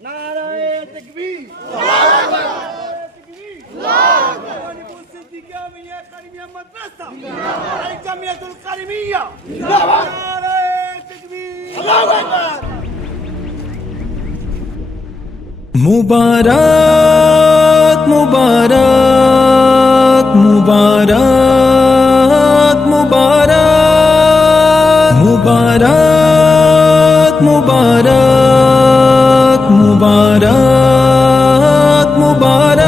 নারায়ে তাকবীর, নারায়ে তাকবীর, আল্লাহু আকবার। সিদ্দিকিয়া মিয়া কারিমিয়া মাদ্রাসা, আল জামিয়াতুল কারিমিয়া, নারায়ে তাকবীর, আল্লাহু আকবার। मुबारक मुबारक मुबारक मुबारक मुबारक मुबारक मुबारक मुबारक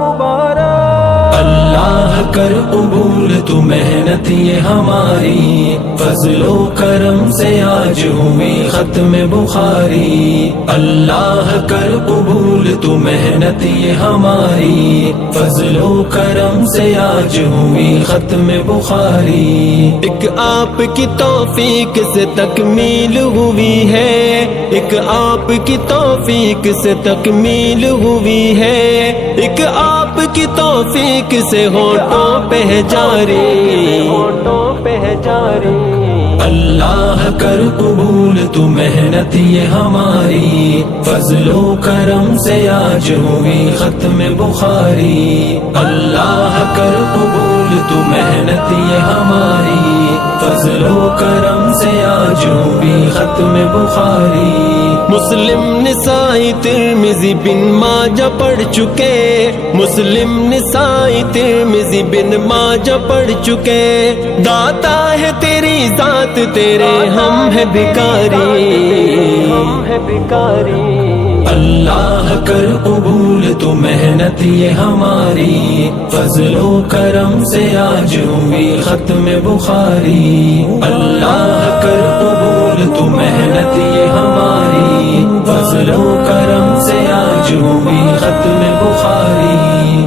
मुबारक। अल्लाह कर कबूल तू मेहनत ये हमारी, फजलो करम से आज हुई खत्म बुखारी। अल्लाह कर कबूल तू मेहनत ये हमारी, फजलो करम से आज हुई खत्म बुखारी। एक आपकी तौफीक से तकमील हुई है, एक आपकी तौफीक से तकमील हुई है, एक आपकी तौफीक से होठों पे जारी, होठों पे जारी। अल्लाह कर कबूल तू मेहनत ये हमारी, फजलो करम से आज हुई खत्म बुखारी। अल्लाह कर कबूल तू मेहनत ये हमारी, फजलो करम से आज हुई खत्म बुखारी। मुस्लिम निसाई तिर्मिज़ी बिन माजा पढ़ चुके, मुस्लिम निसाई तिर्मिज़ी बिन माजा पढ़ चुके। दाता है तेरी जात तेरे हम है भिखारी, हम है भिखारी। अल्लाह कर कबूल तू मेहनत ये हमारी, फजलो करम से आज हुई खत्म बुखारी। अल्लाह कर कबूल तू मेहनत ये हमारी, फजलो करम से आज हुई खत्म बुखारी।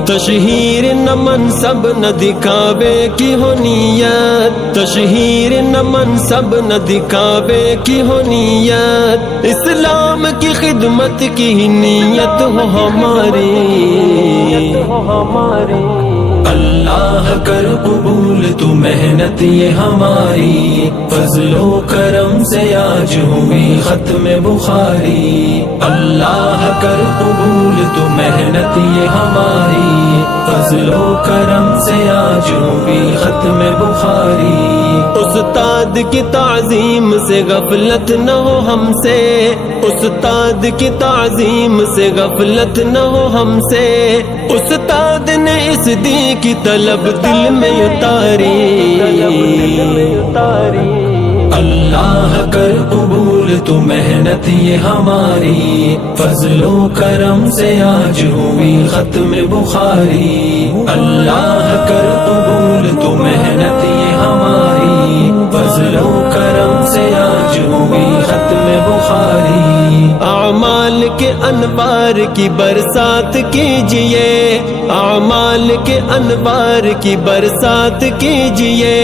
तशहीर न मनसब न दिखावे की हो नियत, तशहीर न मनसब न दिखावे की हो नियत। इस्लाम की खिदमत की नियत हो हमारी, हो हमारी। अल्लाह कर कबूल तू मेहनत ये हमारी, फजलो करम से आज हुई खत्म बुखारी। अल्लाह कर कबूल तू मेहनत ये हमारी, फजलो करम से आज हुई खत्म बुखारी। उस्ताद की ताज़ीम से गफलत न हो हमसे, उस्ताद की ताज़ीम से गफलत न हो हमसे। उस्ताद ने इस दी की तलब दिल में उतारी, अल्लाह कर कबूल तू मेहनत ये हमारी, फजलो करम से आज हुई खत्म बुखारी। अल्लाह कर कबूल तू मेहनत ये हमारी, फजलो करम से आज हुई खत्म बुखारी। आमाल के अनवार की बरसात कीजिए, आमाल के अनवार की बरसात कीजिए।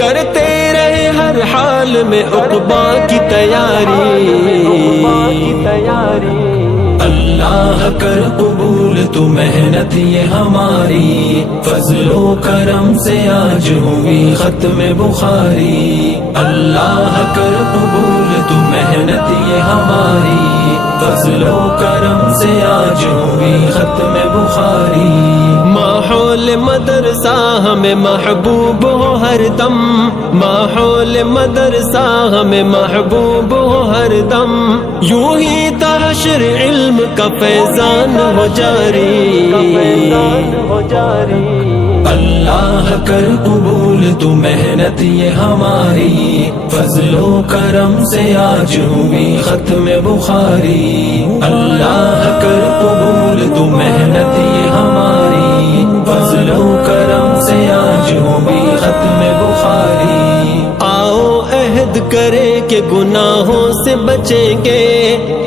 करते रहे हर हाल में उक़बा की तैयारी, अल्लाह कर कबूल तू मेहनत ये हमारी, फजलो करम से आज हुई खत्म बुखारी। अल्लाह कर कबूल तू मेहनत ये हमारी, फजलो करम से आज हुई खत्म बुखारी। माहौल मदरसा हमें महबूब हो हर दम, माहौल मदरसा हमें महबूब हो हर दम। यूं ही तहशर इल्म का फैजान हो जारी, हो जारी। अल्लाह कर कबूल तू मेहनत ये हमारी, फजलो करम से आज हुई खत्म बुखारी। अल्लाह कर कबूल तू मेहनत ये हमारी, फजलो करम से आज हुई खत्म बुखारी। आओ अहद करे के गुनाहों से बचेंगे,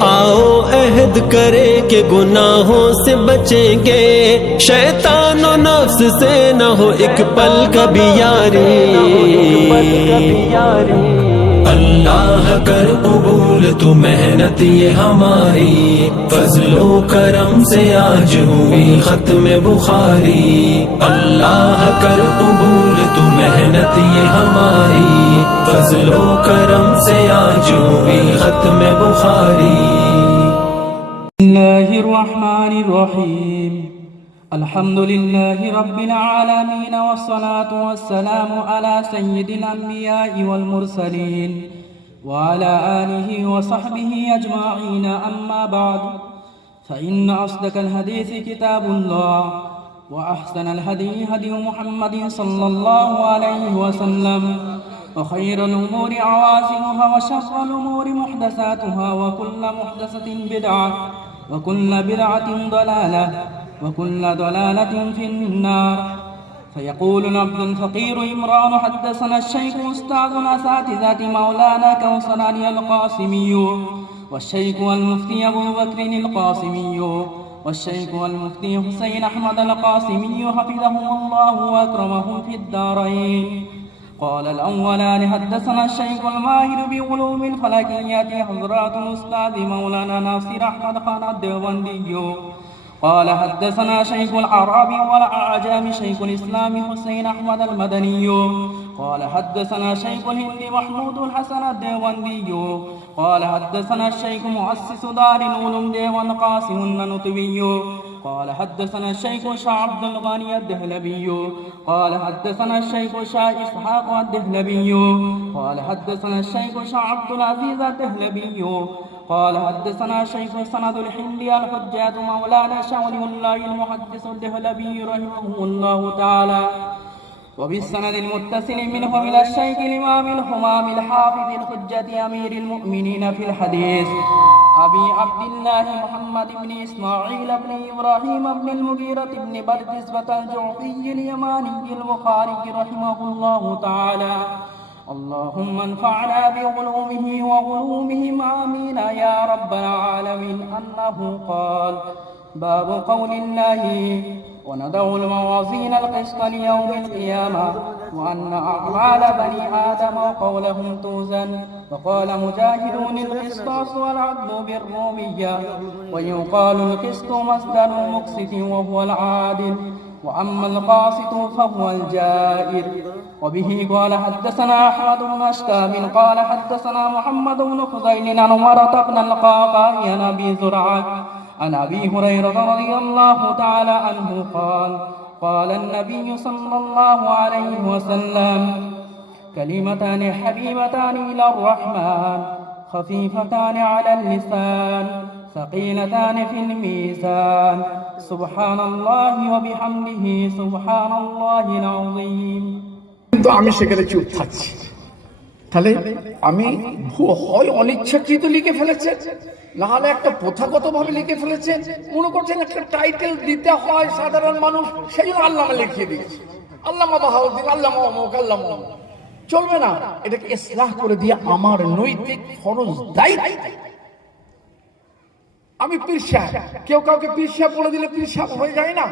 आओ अहद करे के गुनाहों से बचेंगे। शैतान और नफ्स से न हो एक पल कभी यारी, अल्लाह कर कबूल तू मेहनत ये हमारी, फजलो करम से आज हुई खत्म बुखारी। अल्लाह कर कबूल तू मेहनत ये हमारी, फजलो करम से आज हुई खत्म बुखारी। बिस्मिल्लाहिर्रहमानिर्रहीम। अल्हम्दुलिल्लाहि रब्बिल आलमीन वस्सलातु वस्सलामु अला सय्यिदिल अंबिया'i वल मुरसलीन व अला आलिहि व सहबिहि अजमाईन, अम्मा बाद फ़इन्न अस्दक़ल हदीस किताबुल्लाह व अहसनल हदी हदी मुहम्मदिन सल्लल्लाहु अलैहि वसल्लम व खैरुल उमूरि अवासिमुहा व शर्रुल उमूरि मुहदसातुहा व कुल्लु मुहदसतिन बिदअह व कुल्लु बिदअतिन दलालह व कुल्लु दलालतिन फिन्नार। فيقول العبد الفقير عمران حدثنا الشيخ أستاذ الأساتذة مولانا كوثر علي القاسمي، والشيخ والمفتي أبو بكر القاسمي، والشيخ والمفتي حسين أحمد القاسمي حفظهم الله وأكرمهم في الدارين. قال الأولان حدثنا الشيخ الماهر بعلوم الفلكيات حضرات الأستاذ مولانا ناصر أحمد خان الديوبندي. قال حدثنا شيخ العرب والأعجام شيخ الإسلام حسين أحمد المدني. قال حدثنا شيخ الهند محمود الحسن الديوبندي. قال حدثنا الشيخ مؤسس دار العلوم ديوان قاسم النطوي. قال حدثنا الشيخ شاه عبد الغني الدهلبي. قال حدثنا الشيخ شاه إسحاق الدهلبي. قال حدثنا الشيخ شاه عبد العزيز الدهلبي. قال حدثنا شيخ سند الحمدي الحجاج مولانا شولي الله المحدث الدهلبي رحمه الله تعالى، وبالسند المتصل منه إلى الشيخ الإمام الحمام الحافظ الحجة أمير المؤمنين في الحديث أبي عبد الله محمد بن إسماعيل بن إبراهيم بن المغيرة بن بردزبة الجعفي اليماني البخاري رحمه الله تعالى. اللهم انفعنا بعلومه وعلومهم آمين يا رب العالمين. أنه قال: باب قول الله: ونضع الموازين القسط ليوم القيامة وأن أعمال بني آدم وقولهم توزن. وقال مجاهدون: القسطاس والعدل بالرومية، ويقال القسط مصدر المقسط وهو العادل، وأما القاسط فهو الجائر. وبه قال حدثنا أحمد بن أشتاب قال حدثنا محمد بن فضيل عن عمرة بن القعقاع عن أبي زرعة عن أبي هريرة رضي الله تعالى عنه قال: قال النبي صلى الله عليه وسلم: كلمتان حبيبتان إلى الرحمن خفيفتان على اللسان ثقيلتان في الميزان سبحان الله وبحمده سبحان الله العظيم। কিন্তু আমি সেখানে চুপ থাকছি, তাহলে আমি হয় অনিচ্ছাকৃত লিখে ফেলেছেন, না হলে একটা প্রথাগত ভাবে লিখে ফেলেছেন। মনে করছেন একটা টাইটেল দিতে হয় সাধারণ মানুষ, সেই জন্য আল্লামা লিখিয়ে দিয়েছে, আল্লামা বাহাউদ্দিন, আল্লামা অমুক, আল্লামা অমুক। চলবে না, এটাকে ইসলাহ করে দিয়ে আমার নৈতিক ফরজ দায়িত্ব। আমি পীর সাহেব, কেউ কাউকে পীর সাহেব বলে দিলে পীর সাহেব হয়ে যায় না।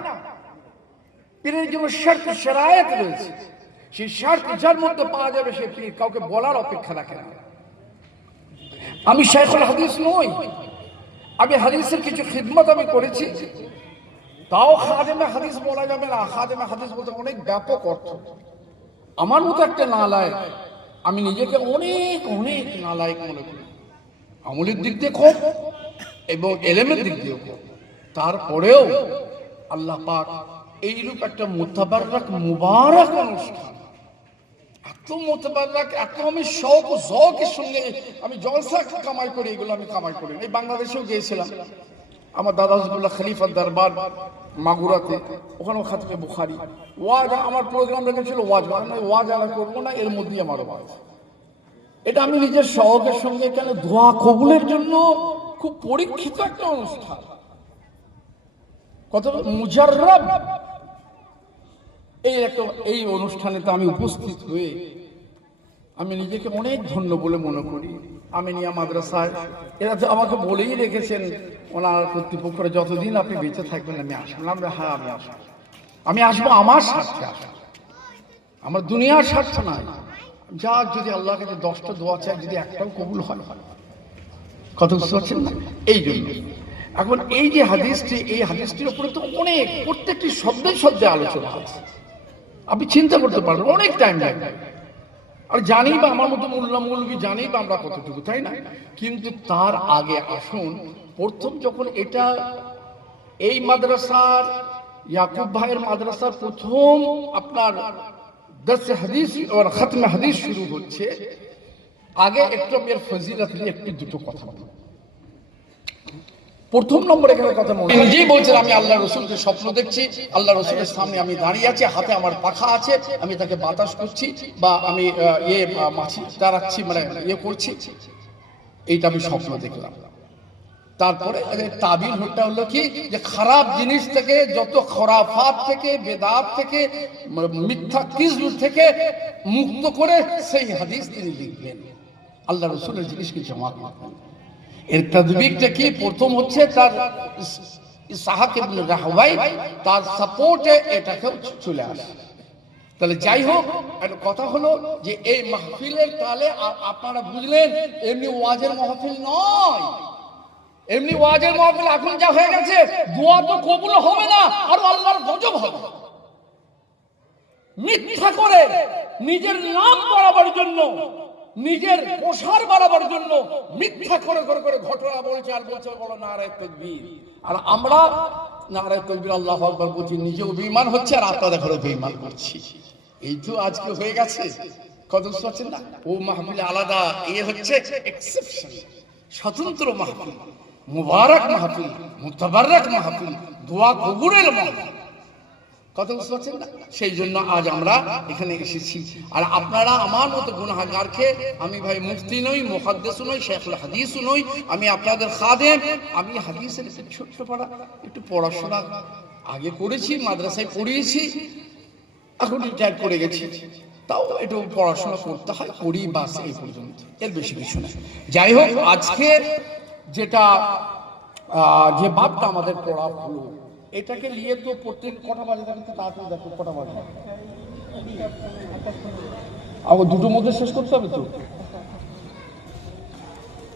পীরের জন্য শর্ত শরায়েত রয়েছে, সেই শর্ত যার মধ্যে পাওয়া যাবে সে পীর, কাউকে বলার অপেক্ষা রাখে না। আমি শাইখুল হাদিস নই, আমি হাদিসের কিছু খিদমত আমি করেছি, তাও খাদেমে হাদিস বলা যাবে না। খাদেমে হাদিস বলতে অনেক ব্যাপক অর্থ। আমার মতো একটা নালায়েক, আমি নিজেকে অনেক অনেক নালায়েক মনে করি, আমলের দিক দিয়ে খুব এবং এলেমের দিক দিয়েও খুব। তারপরেও আল্লাহ পাক এইরূপ একটা মুতাবাররাক মুবারক অনুষ্ঠান, এত মুতাবাররাক, এত আমি শৌক ও যৌকের সঙ্গে আমি জলসা কামাই করি, এগুলো আমি কামাই করি। এই বাংলাদেশেও গিয়েছিলাম, আমার দাদা হজরতুল্লাহ খলিফার দরবার মাগুরাতে, ওখানে খাতমে বুখারী ওয়াজ, আমার প্রোগ্রাম রেখেছিল ওয়াজ, মানে ওয়াজ আলা করবো না, এর মধ্যেই আমার ওয়াজ। এটা আমি নিজের শৌকের সঙ্গে, কেন দোয়া কবুলের জন্য খুব পরীক্ষিত একটা অনুষ্ঠান, কত মুজাররব। এই অনুষ্ঠানেতে আমি উপস্থিত হয়ে আমি নিজেকে অনেক ধন্য বলে মনে করি। আমিনিয়া মাদ্রাসায় এরা তো আমাকে বলেই রেখেছেন ওনার কর্তৃপক্ষরা, যতদিন আপনি বেঁচে থাকবেন আমি আসলাম। হ্যাঁ, আমি আসবো আমার স্বার্থে, আসবো আমার দুনিয়ার স্বার্থ নয়। যা যদি আল্লাহর কাছে 10টা দোয়া চাই, যদি একটাও কবুল হয়, কথা বুঝতে পারছেন না? এই জন্য এখন এই যে হাদিসটি, এই হাদিসটির উপরে তো অনেক, প্রত্যেকটি শব্দে শব্দে আলোচনা আছে। আপনি চিন্তা করতে পারবেন, অনেক টাইম লাগবে। আর জানি বা আমার মতো মোল্লা মৌলবী জানি বা আমরা কতটুকু, তাই না? কিন্তু তার আগে আসুন, প্রথম যখন এটা এই মাদ্রাসার, ইয়াকুব ভাইয়ের মাদ্রাসার প্রথম আপনার দর্সে হাদিস আর খতমে হাদিস শুরু হচ্ছে, আগে একটু এর ফজিলত নিয়ে একটু দুটো কথা বলবো। প্রথম নম্বর এখানে কথা মনে, নিজেই বলছেন আমি আল্লাহ রসুলকে স্বপ্ন দেখছি, আল্লাহ রসুলের সামনে আমি দাঁড়িয়ে আছি, হাতে আমার পাখা আছে, আমি তাকে বাতাস করছি বা আমি মাছি দাঁড়াচ্ছি, মানে করছি, এইটা আমি স্বপ্ন দেখলাম। তারপরে তাবির হলো কি, যে খারাপ জিনিস থেকে, যত খরাফাত থেকে, বেদাত থেকে, মিথ্যা কিজব থেকে মুক্ত করে সেই হাদিস তিনি লিখবেন, আল্লাহ রসুলের জিনিসকে জমা করবেন। এর তাদবিকটা কি? প্রথম হচ্ছে তার ইসহাক ইবনে রাহওয়াই, তার সাপোর্টে এটাকে চলে আসে। তাহলে যাই হোক, একটা কথা হলো যে এই মাহফিলের তালে আপনারা বুঝলেন এমনি ওয়াজের মাহফিল নয়। এমনি ওয়াজের মাহফিল এখন যা হয়ে গেছে, দোয়া তো কবুল হবে না, আর আল্লাহর গজব হবে। মিথ্যা করে নিজের নাম বাড়াবার জন্য, নিজের প্রসার বাড়াবার জন্য মিথ্যা করে করে করে ঘটনা বলছে, আর বলছে বলো নারায়ে তাকবীর। আর আমরা নারায়ে তাকবীর আল্লাহু আকবার বলছি, নিজেও বেঈমান হচ্ছে আর আপনাদের ঘরে বেঈমান করছি। এই তো আজকে হয়ে গেছে। কত বুঝছেন না? ও মাহফিল আলাদা, এ হচ্ছে এক্সেপশন, স্বতন্ত্র মাহফিল, মুবারক মাহফিল, মুতাবাররক মাহফিল, দোয়া কবুলের মাহফিল। কথা বুঝতে পারছেন না? সেই জন্য আজ আমরা এখানে এসেছি। আর আপনারা আমার মতো গুনাহগারকে, আমি ভাই মুফতি নই, মুহাদ্দিসও নই, শেখুল হাদিসও নই, আমি আপনাদের খাদেম। আমি হাদিসের ছোট্ট একটু পড়াশোনা আগে করেছি, মাদ্রাসায় পড়িয়েছি, এখন রিটায়ার করে গেছি, তাও একটু পড়াশোনা করতে হয়, করি, বাস এই পর্যন্ত, এর বেশি কিছু না। যাই হোক, আজকে যেটা যে বাপটা আমাদের পড়া হলো, এটাকে নিয়ে তো প্রত্যেক কটা বাজে, তাড়াতাড়ি দেখো কটা বাজে, আবার দুটোর মধ্যে শেষ করতে হবে তো,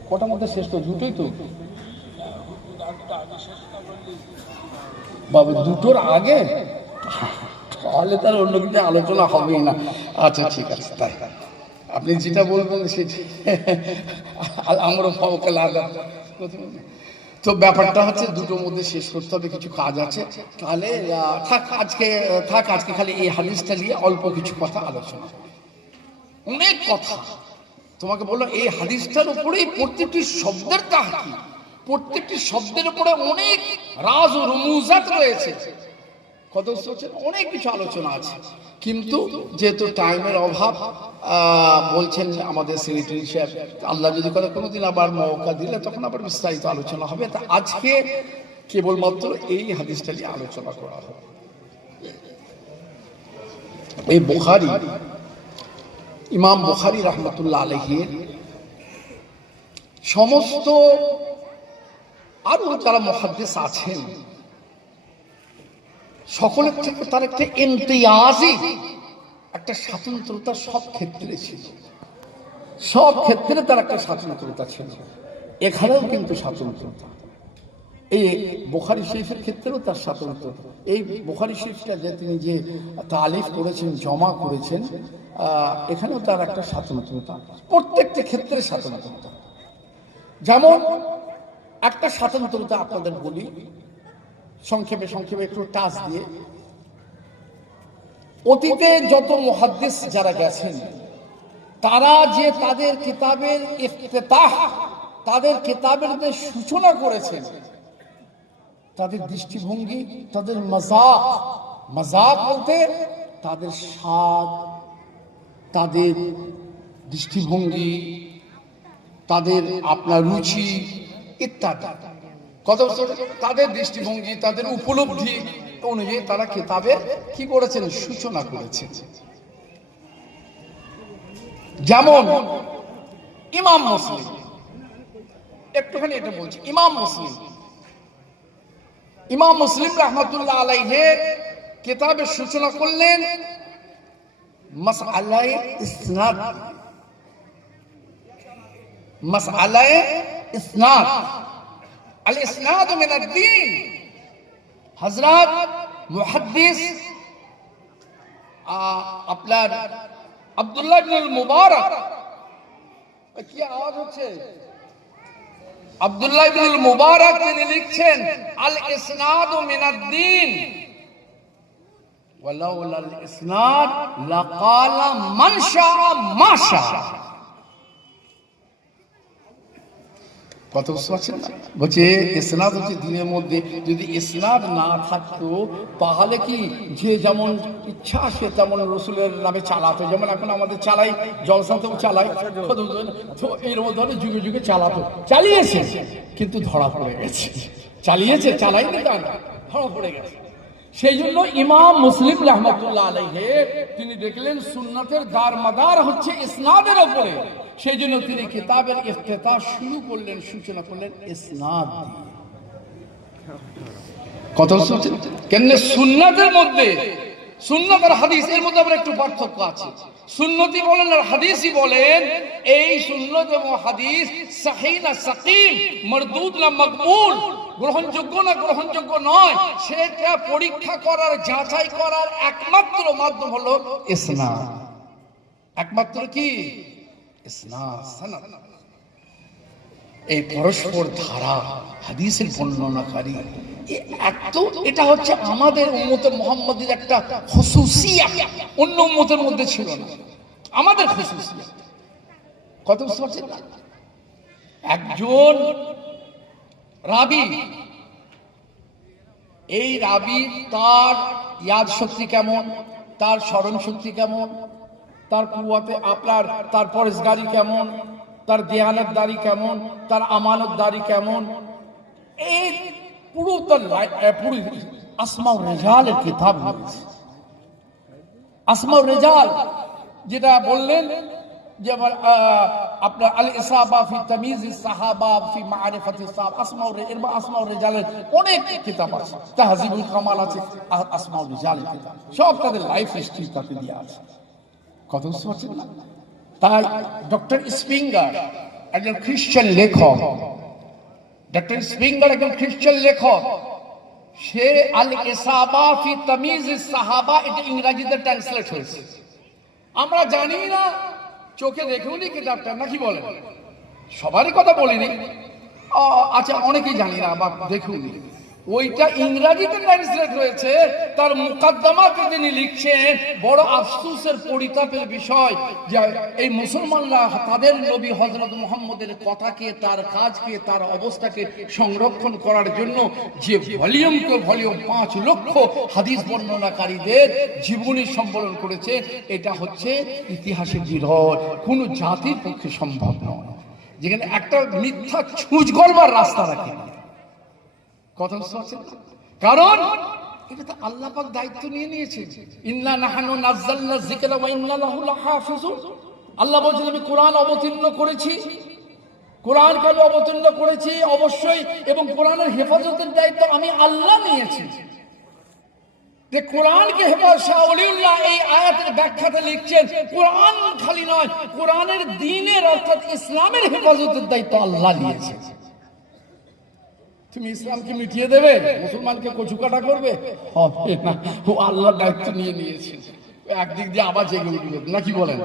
কটার মধ্যে শেষ তো, দুটোই তো বাবা, দুটোর আগে, তাহলে তার অন্য কিছু আলোচনা হবেই না। আচ্ছা ঠিক আছে, তাই আপনি যেটা বলবেন সেটা আমরা তো ব্যাপারটা হচ্ছে দুটোর মধ্যে শেষ করতে হবে, কিছু কাজ আছে। তাহলে আজকে খালি এই হাদিসটা নিয়ে অল্প কিছু কথা আলোচনা, অনেক কথা তোমাকে বললো। এই হাদিসটার উপরেই প্রত্যেকটি শব্দের তাহকিক, প্রত্যেকটি শব্দের উপরে অনেক রাজ ও রুমুজাত রয়েছে। কত অনেক কিছু আলোচনা আছে, কিন্তু যেহেতু টাইমের অভাব, বলছেন আমাদের সেক্রেটারি সাহেব, আল্লাহ যদি করে কোনোদিন আবার মৌকা দিলে তখন আবার বিস্তারিত আলোচনা হবে। তা আজকে কেবলমাত্র এই হাদিসটা নিয়ে আলোচনা করা হবে। এই বুখারী, ইমাম বুখারী রাহমাতুল্লাহ আলাইহির সমস্ত আরো যারা মুহাদ্দিস আছেন, সকলের থেকে তার একটা ইমতিয়াজি, একটা স্বাতন্ত্রতা সব ক্ষেত্রে ছিল, সব ক্ষেত্রে তার একটা স্বাতন্ত্রতা ছিল। এখানেও কিন্তু স্বাতন্ত্রতা, এই বুখারী শরীফের ক্ষেত্রেও তার স্বাতন্ত্রতা। এই বুখারী শরীফটা যে তিনি যে তালিফ করেছেন, জমা করেছেন, এখানেও তার একটা স্বাতন্ত্রতা, প্রত্যেকটা ক্ষেত্রে স্বাতন্ত্রতা। যেমন একটা স্বাতন্ত্রতা আপনাদের বলি সংক্ষেপে একটু টাচ দিয়ে। অতীতে যত মুহাদ্দিস যারা গেছেন, তারা যে তাদের কিতাবের ইফতিতাহ, তাদের কিতাবের যে সূচনা করেছেন, তাদের দৃষ্টিভঙ্গি, তাদের মাযাক বলতে তাদের স্বাদ, তাদের দৃষ্টিভঙ্গি, তাদের আপনার রুচি ইত্যাদি, কত তাদের দৃষ্টিভঙ্গি, তাদের উপলব্ধি অনুযায়ী তারা কিতাবের কি করেছেন, সূচনা করেছেন। যেমন ইমাম মুসলিম, একটুখানি এটা বলছি, ইমাম মুসলিম রাহমাতুল্লাহ আলাইহি কিতাবের সূচনা করলেন মাসআলায়ে ইসনাদ, মাসআলায়ে ইসনাদ। আল ইসনাদ মিনাদ দ্বীন। হযরত মুহাদ্দিস আপনার আব্দুল্লাহ ইবনুল মুবারক, কি আওয়াজ হচ্ছে? আব্দুল্লাহ ইবনুল মুবারক তিনি লিখছেন আল ইসনাদ মিনাদ দ্বীন ওয়ালাউলা আল ইসনাদ লাকালা মান শাআ মা শাআ। কত বুঝতে না? বলছে ইসনাদ হচ্ছে দিনের মধ্যে, যদি ইসনাদ না থাকতো তাহলে কি যে যেমন ইচ্ছা সে তেমন রসুলের নামে চালাতো। যেমন এখন আমাদের চালাই, জলসাতেও চালাই, তো এর মধ্যে যুগে যুগে চালাতো, চালিয়েছে কিন্তু ধরা পড়ে গেছে। চালিয়েছে, চালাইনি তা না, ধরা পড়ে গেছে। সেই জন্য ইমাম মুসলিম রাহমাতুল্লাহ আলাইহি তিনি দেখলেন সুন্নাতের দারমাদার হচ্ছে ইসনাদের উপরে। সেই জন্য তিনি কিতাবের ইফতিতা শুরু করলেন, সূচনা করলেন ইসনাদ। কত শুনছেন? কেন সুন্নাতের মধ্যে, সুন্নাত আর হাদিস এর মধ্যে আবার একটু পার্থক্য আছে। সুন্নতি বলেন আর হাদিসই বলেন, এই সুন্নত এবং হাদিস সহিহ না সাকিম, মারদুদ না মাকবুল, গ্রহণযোগ্য না গ্রহণযোগ্য নয়, সেটা পরীক্ষা করার, যাচাই করার একমাত্র মাধ্যম হলো ইসনাদ। একমাত্র কি? ইসনাদ, সনদ। এই পরস্পর ধারা হাদিসের বর্ণনাকারী, এটা হচ্ছে আমাদের উম্মতে মুহাম্মাদীর একটা খুসুসিয়াত, অন্য উম্মতের মধ্যে ছিল না, আমাদের খুসুসিয়াত। কত বুঝতে পারছেন? একজন রাবি, এই রাবি তার ইয়াদ শক্তি কেমন, তার স্মরণ শক্তি কেমন, তার কুয়াতে আপনার তার পরেশগারি কেমন, তার দেয়ানতদারি কেমন, তার আমানতদারি কেমন, এই পুরো তার পুরো আসমাউর রিজালের কিতাব রয়েছে। আসমাউর রিজাল যেটা বললেন যে আপনার আল ইসাবা ফি তামিজ সাহাবা ফি মারিফাতি সাহাবা, আসমাউর রিজালের অনেক কিতাব আছে, তাহজিবুল কামাল আছে, আসমাউর রিজালের কিতাব, সব তাদের লাইফ হিস্ট্রি তাতে দেওয়া আছে। কত বুঝতে পারছেন না? তাই ডক্টর স্প্রিঙ্গার একজন খ্রিস্টান লেখক, ডক্টর স্প্রিঙ্গার একজন খ্রিস্টান লেখক, সে আল ইসাবা ফি তামিজ সাহাবা, এটা ইংরেজিতে ট্রান্সলেট হয়েছে। আমরা জানি না, চোখে দেখেওনি কিতাবটা, নাকি বলেন? সবারই কথা বলিনি, আচ্ছা অনেকেই জানি না বা দেখেওনি। ওইটা ইংরেজিতে ট্রান্সলেট হয়েছে। তার মুকদ্দমাতে তিনি লিখছেন, বড় আফসোসের পরিতাপের বিষয় যে এই মুসলমানরা তাদের নবী হযরত মুহাম্মদের কথাকে, তার কাজকে, তার অবস্থাকে সংরক্ষণ করার জন্য যে ভলিউমকে ভলিউম 5 লক্ষ হাদিস বর্ণনাকারীদের জীবনী সম্বরণ করেছে, এটা হচ্ছে ইতিহাসের বিরল, কোন জাতির পক্ষে সম্ভব নয়, যেখানে একটা মিথ্যা ছুঁচ গড়বার রাস্তা রাখে। কথা বুঝতে পারছেন? কারণ এটা তো আল্লাহ পাক দায়িত্ব নিয়ে নিয়েছে। ইন্না নাহনু নাযালনা যিকরা ওয়া ইন্না লাহু লাহাফিজুন। আল্লাহ বলেছেন আমি কোরআন অবতীর্ণ করেছি, কোরআনকে আমি অবতীর্ণ করেছি অবশ্যই, এবং কোরআনের হেফাজতের দায়িত্ব আমি আল্লাহ নিয়েছি। যে কোরআনকে হেফাজত, শাহ ওলিউল্লাহ এই আয়াতের ব্যাখ্যাতে লিখছেন, কোরআন খালি নয়, কোরআনের দ্বীনের অর্থাৎ ইসলামের হেফাজতের দায়িত্ব আল্লাহ নিয়েছে। তুমি ইসলামকে মিটিয়ে দেবে, মুসলমানকে কচুকাটা করবে? হবে না, ও আল্লাহর দায়িত্ব নিয়ে নিয়েছে। একদিক দিয়ে আবার জেগে উঠবে, নাকি বলেন?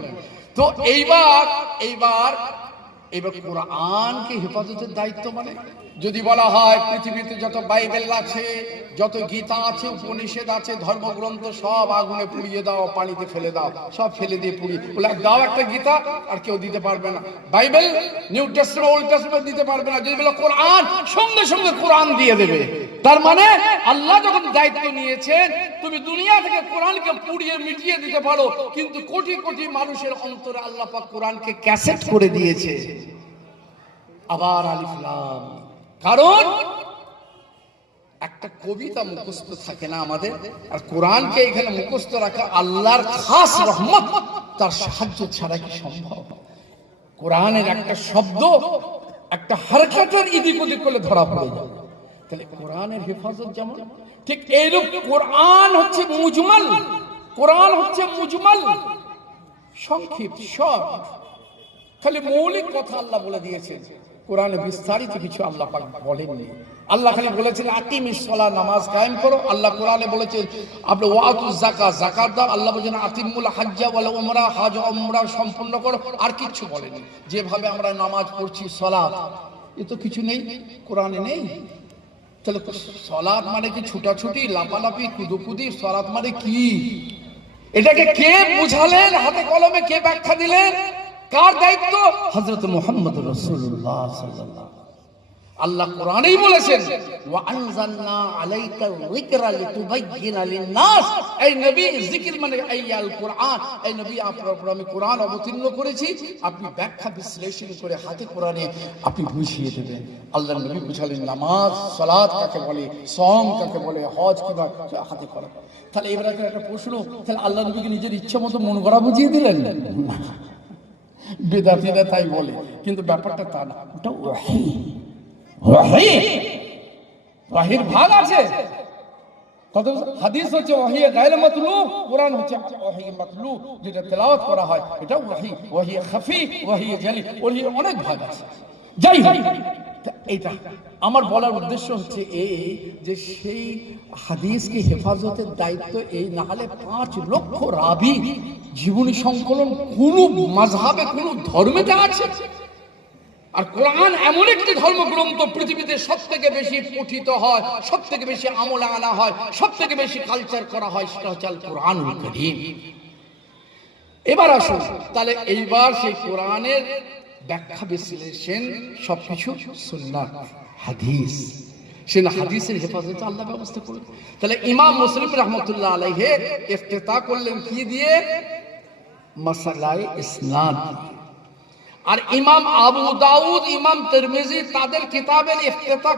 তো এইবার কোরআনকে হেফাজতের দায়িত্ব মানে, যদি বলা হয় পৃথিবীতে যত বাইবেল আছে, যত গীতা আছে, উপনিষদ আছে, ধর্মগ্রন্থ সব আগুনে পুড়িয়ে দাও, পানিতে ফেলে দাও, সব ফেলে দিয়ে পুড়িয়ে বলে দাও একটা গীতা, আর কেউ দিতে পারবে না। Bible, new testament, old testament দিতে পারবে না। যদি বলো কোরআন, সঙ্গে সঙ্গে কোরআন দিয়ে দেবে। তার মানে আল্লাহ যখন দায়িত্ব নিয়েছেন, তুমি দুনিয়া থেকে কোরআনকে পুড়িয়ে মিটিয়ে দিতে পারো, কিন্তু কোটি কোটি মানুষের অন্তরে আল্লাহ পাক কোরআনকে ক্যাসেট করে দিয়েছে। আবার আলিফ লাম, কারণ একটা কবিতা মুখস্থ থাকে না আমাদের, আর কোরআনকে এখানে মুখস্থ রাখা আল্লাহর খাস রহমত, তার সাহায্য ছাড়া কি সম্ভব? কোরআনের একটা শব্দ, একটা হারকাতের ইদিক ওদিক করলে ধরা পড়ে যায়। তাহলে কোরআনের হেফাজত যেমন, ঠিক এইরূপ কোরআন হচ্ছে মুজমাল, কোরআন হচ্ছে মুজমাল, সংক্ষিপ্ত, শর্ট, খালি মৌলিক কথা আল্লাহ বলে দিয়েছেন। কোরআনে বিস্তারিত কিছু আল্লাহ পাক বলেননি। আল্লাহ খালি বলেছেন আকিমিস সালাহ, নামাজ কায়েম করো। আল্লাহ কোরআনে বলেছেন আপনি ওয়াতুজ যাকাত, যাকাত দাও। আল্লাহ বলেছেন আতিমুল হাজ্জা ওয়াল উমরা, হজ উমরা সম্পূর্ণ করো। আর কিচ্ছু বলেনি। যেভাবে আমরা নামাজ পড়ছি সালাত, এ তো কিছু নেই, কোরআনে নেই। তাহলে সালাত মানে কি ছুটাছুটি, লাপালাপি, কুদুকুদি? সালাত মানে কি? এটাকে কে বুঝালেন? হাতে কলমে কে ব্যাখ্যা দিলেন? কার দায়িত্ব? হযরত মুহাম্মদ রাসূলুল্লাহ সাল্লাল্লাহু। আল্লাহ কোরআনেই বলেছেন ওয়া আনজালনা আলাইকা যিকরা লিতুবাইয়িনা লিন-নাস। এই নবী, জিকির মানে আল কোরআন। এই নবী, আপনার উপর আমি কোরআন অবতীর্ণ করেছি, আপনি ব্যাখ্যা বিশ্লেষণ করে হাতে কোরআনে আপনি বুঝিয়ে দেবেন। আল্লাহর নবী বুঝালেন নামাজ, সালাত কাকে বলে, সওম কাকে বলে, হজ কিভাবে হাতে করা। তাহলে এবারে একটা প্রশ্ন, তাহলে আল্লাহ নবীকে নিজের ইচ্ছা মতো মন গড়া বুঝিয়ে দিলেন? বেদাতীরা তাই বলে, কিন্তু ব্যাপারটা তা না। ওটা ওয়াহী। ওয়াহির ভাগ আছে। কত হাদিস হচ্ছে ওয়াহি গায়র মাতলু, কোরআন হচ্ছে ওয়াহি মাতলু, যেটা তেলাওয়াত করা হয়, এটা ওয়াহি। ওয়াহি খাফি, ওয়াহি জালি, ওয়াহির অনেক ভাগ আছে। যাই হোক, এইটা আমার বলার উদ্দেশ্য হচ্ছে এই যে সেই হাদিসকে হেফাজতের দায়িত্ব এই, না হলে 5 লক্ষ রাবি জীবনী সংকলন কোন মাযহাবে, কোন ধর্মেতে আছে? আর কোরআন এমন একটি ধর্মগ্রন্থ, পৃথিবীতে সবথেকে বেশি পঠিত হয়, সবথেকে বেশি আমলে আনা হয়, সবথেকে বেশি কালচার করা হয়, সেটা হচ্ছে আল কোরআনুল কারীম। এবার আসুন, তাহলে এইবার সেই কোরআনের ব্যাখ্যা বিশ্লেষণ সবকিছু সুন্নাহ, হাদিস, সেই হাদিসের হেফাজতে আল্লাহ ব্যবস্থা করলেন। তাহলে ইমাম মুসলিম রাহমাতুল্লাহ আলাইহি ইফতিতা করলেন কি দিয়ে? মাসালায়ে ইসনাদ। আর ইমাম আবু দাউদ, ইমাম তিরমিজি তাদের কিতাবের ইফতিতা